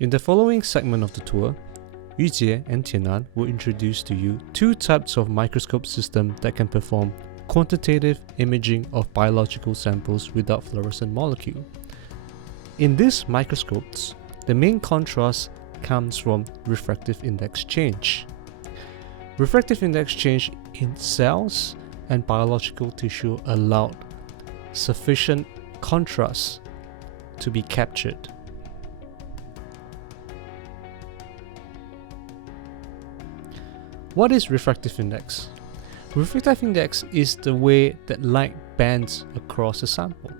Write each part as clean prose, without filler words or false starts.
In the following segment of the tour, Yujie and Tianan will introduce to you two types of microscope system that can perform quantitative imaging of biological samples without fluorescent molecule. In these microscopes, the main contrast comes from refractive index change. Refractive index change in cells and biological tissue allowed sufficient contrast to be captured. What is refractive index? Refractive index is the way that light bends across a sample.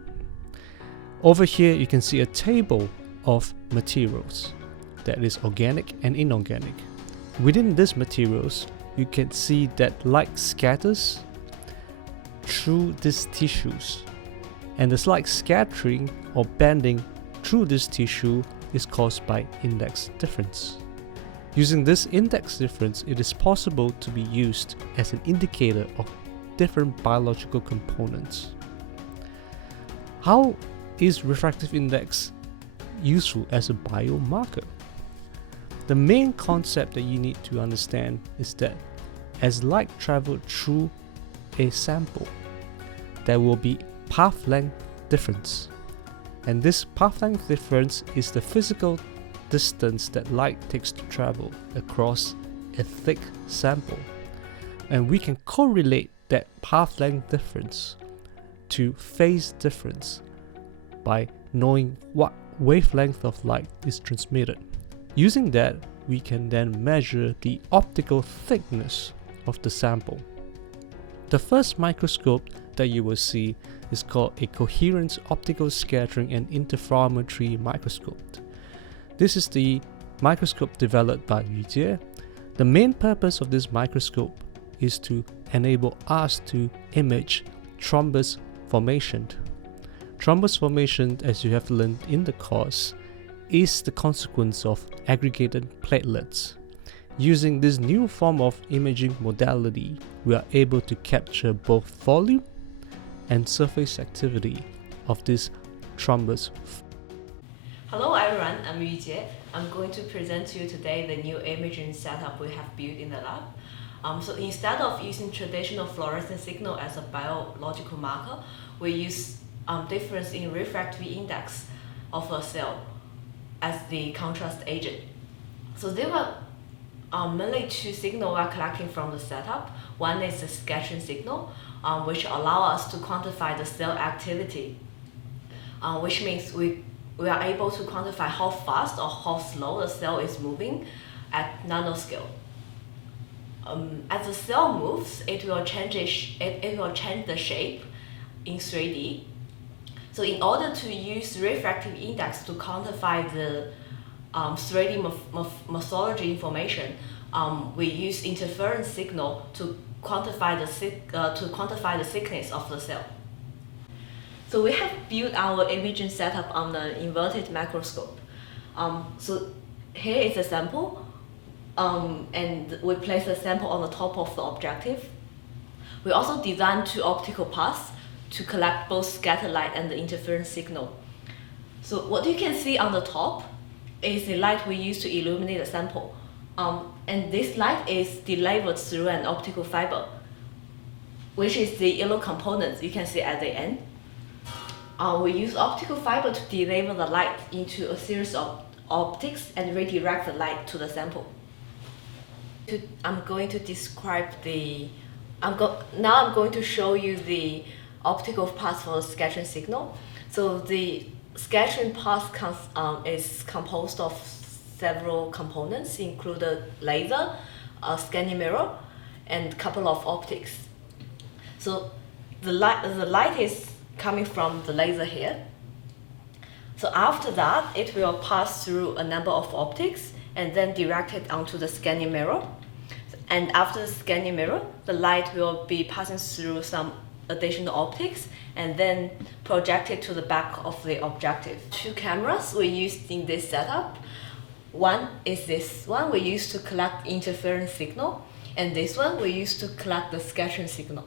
Over here you can see a table of materials that is organic and inorganic. Within these materials, you can see that light scatters through these tissues, and the slight scattering or bending through this tissue is caused by index difference. Using this index difference, it is possible to be used as an indicator of different biological components. How is refractive index useful as a biomarker? The main concept that you need to understand is that as light travels through a sample, there will be path length difference. And this path length difference is the physical distance that light takes to travel across a thick sample. And we can correlate that path length difference to phase difference by knowing what wavelength of light is transmitted. Using that, we can then measure the optical thickness of the sample. The first microscope that you will see is called a Coherent optical scattering and interferometry microscope. This is the microscope developed by Yujie. The main purpose of this microscope is to enable us to image thrombus formation. Thrombus formation, as you have learned in the course, is the consequence of aggregated platelets. Using this new form of imaging modality, we are able to capture both volume and surface activity of this thrombus. Hello everyone, I'm Yujie. I'm going to present to you today the new imaging setup we have built in the lab. So instead of using traditional fluorescent signal as a biological marker, we use difference in refractive index of a cell as the contrast agent. So there were mainly two signals we are collecting from the setup. One is the scattering signal, which allow us to quantify the cell activity, which means we are able to quantify how fast or how slow the cell is moving at nanoscale. As the cell moves, it will change the shape in 3D. So in order to use refractive index to quantify the 3D morphology information, we use interference signal to quantify the thickness of the cell. So we have built our imaging setup on the inverted microscope. So here is a sample, and we place the sample on the top of the objective. We also designed two optical paths to collect both scattered light and the interference signal. So what you can see on the top is the light we use to illuminate the sample. And this light is delivered through an optical fiber, which is the yellow components you can see at the end. We use optical fiber to deliver the light into a series of optics and redirect the light to the sample. I'm going to describe now I'm going to show you the optical path for the scattering signal. So the scattering path is composed of several components, including laser, a scanning mirror, and a couple of optics. So the light is coming from the laser here. So after that, it will pass through a number of optics and then directed onto the scanning mirror. And after the scanning mirror, the light will be passing through some additional optics and then projected to the back of the objective. Two cameras we used in this setup. One is this one we use to collect interference signal, and this one we use to collect the scattering signal.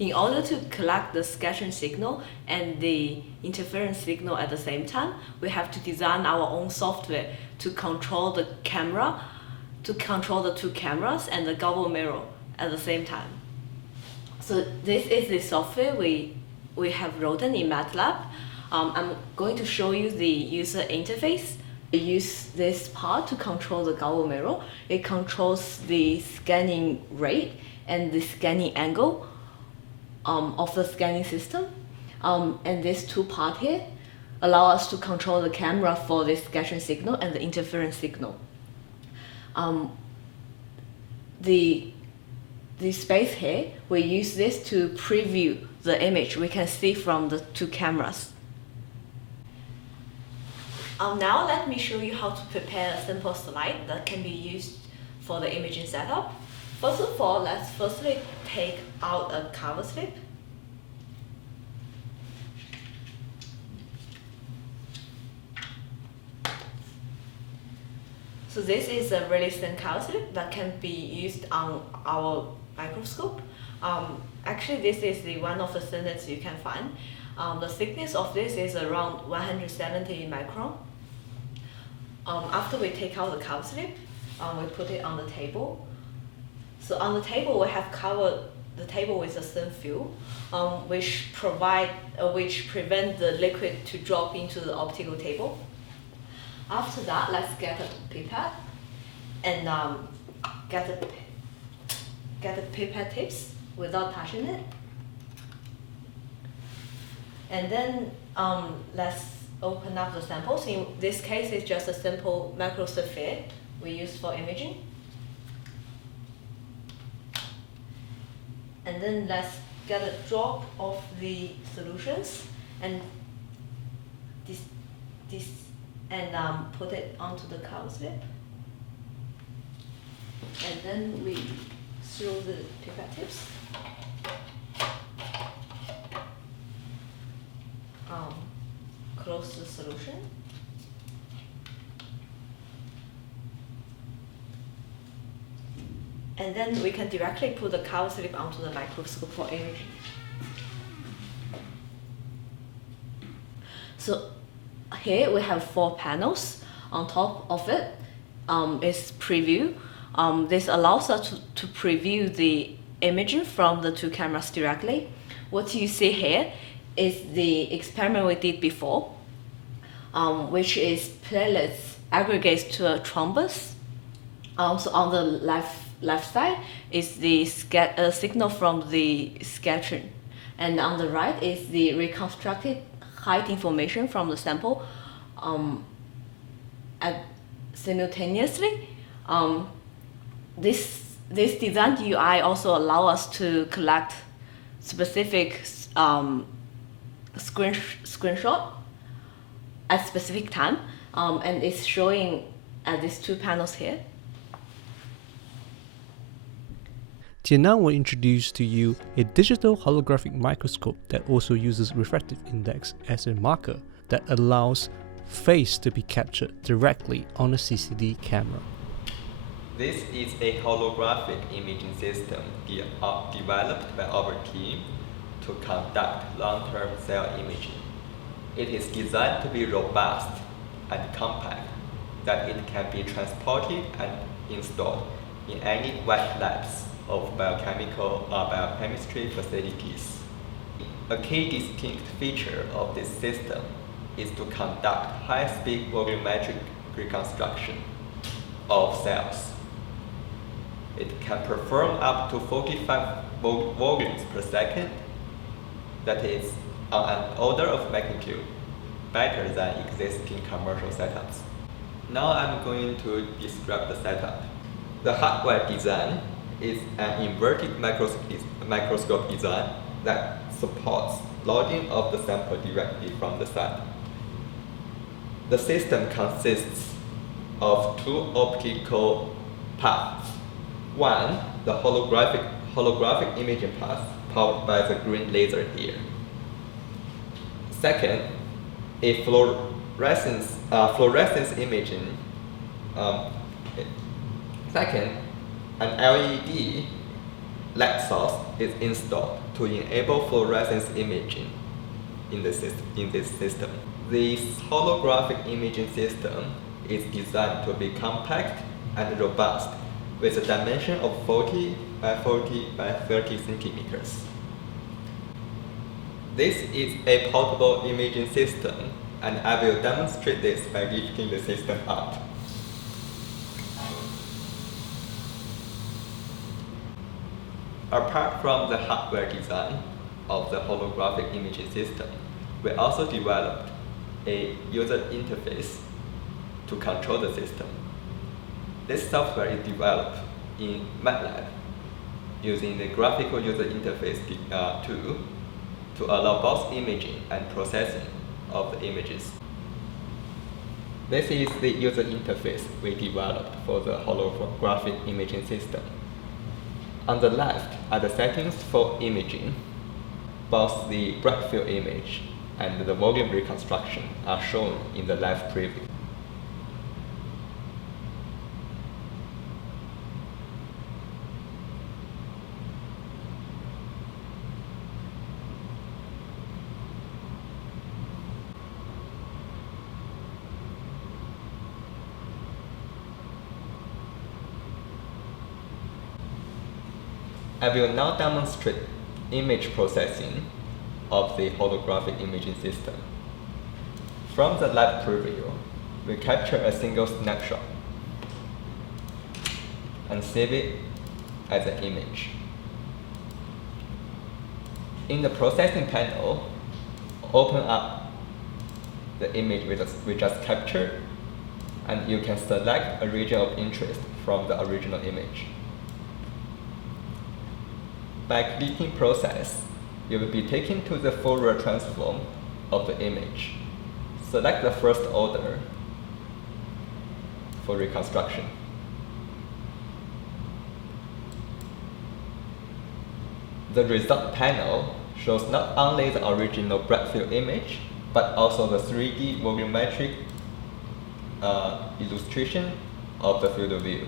In order to collect the scattering signal and the interference signal at the same time, we have to design our own software to control the camera, to control the two cameras and the gobble mirror at the same time. So this is the software we have written in MATLAB. I'm going to show you the user interface. We use this part to control the gobble mirror. It controls the scanning rate and the scanning angle of the scanning system. And these two parts here allow us to control the camera for the scattering signal and the interference signal. The space here, we use this to preview the image we can see from the two cameras. Now let me show you how to prepare a simple slide that can be used for the imaging setup. First of all, let's firstly take out a cover slip. So this is a really thin cover slip that can be used on our microscope. Actually, this is one of the thinnest you can find. The thickness of this is around 170 micron. After we take out the cover slip, we put it on the table. So on the table, we have covered the table with a thin film, which prevent the liquid to drop into the optical table. After that, let's get a pipette and get the pipette tips without touching it. And then let's open up the samples. In this case, it's just a simple microsphere we use for imaging. And then let's get a drop of the solutions and put it onto the cover slip. And then we throw the pipette tips. Close the solution. And then we can directly put the cover slip onto the microscope for imaging. So here we have 4 panels. On top of it is preview. This allows us to preview the imaging from the two cameras directly. What you see here is the experiment we did before, which is platelets aggregates to a thrombus. So on the left side is the signal from the scattering, and on the right is the reconstructed height information from the sample. Simultaneously, this design UI also allow us to collect specific screenshot at specific time, and it's showing at these 2 panels here. Tiannan will introduce to you a digital holographic microscope that also uses refractive index as a marker that allows face to be captured directly on a CCD camera. This is a holographic imaging system developed by our team to conduct long-term cell imaging. It is designed to be robust and compact, that it can be transported and installed in any wet labs of biochemical or biochemistry facilities. A key distinct feature of this system is to conduct high-speed volumetric reconstruction of cells. It can perform up to 45 volumes per second, that is on an order of magnitude better than existing commercial setups. Now I'm going to describe the setup. The hardware design is an inverted microscope design that supports loading of the sample directly from the side. The system consists of 2 optical paths. One, the holographic imaging path powered by the green laser here. Second, a fluorescence imaging. Second, an LED light source is installed to enable fluorescence imaging in this system. This holographic imaging system is designed to be compact and robust with a dimension of 40 by 40 by 30 centimeters. This is a portable imaging system, and I will demonstrate this by lifting the system up. Apart from the hardware design of the holographic imaging system, we also developed a user interface to control the system. This software is developed in MATLAB using the graphical user interface tool to allow both imaging and processing of the images. This is the user interface we developed for the holographic imaging system. On the left are the settings for imaging. Both the bright field image and the volume reconstruction are shown in the live preview. I will now demonstrate image processing of the holographic imaging system. From the live preview, we capture a single snapshot and save it as an image. In the processing panel, open up the image we just captured, and you can select a region of interest from the original image. By clicking Process, you will be taken to the Fourier transform of the image. Select the first order for reconstruction. The result panel shows not only the original bright field image, but also the 3D volumetric illustration of the field of view.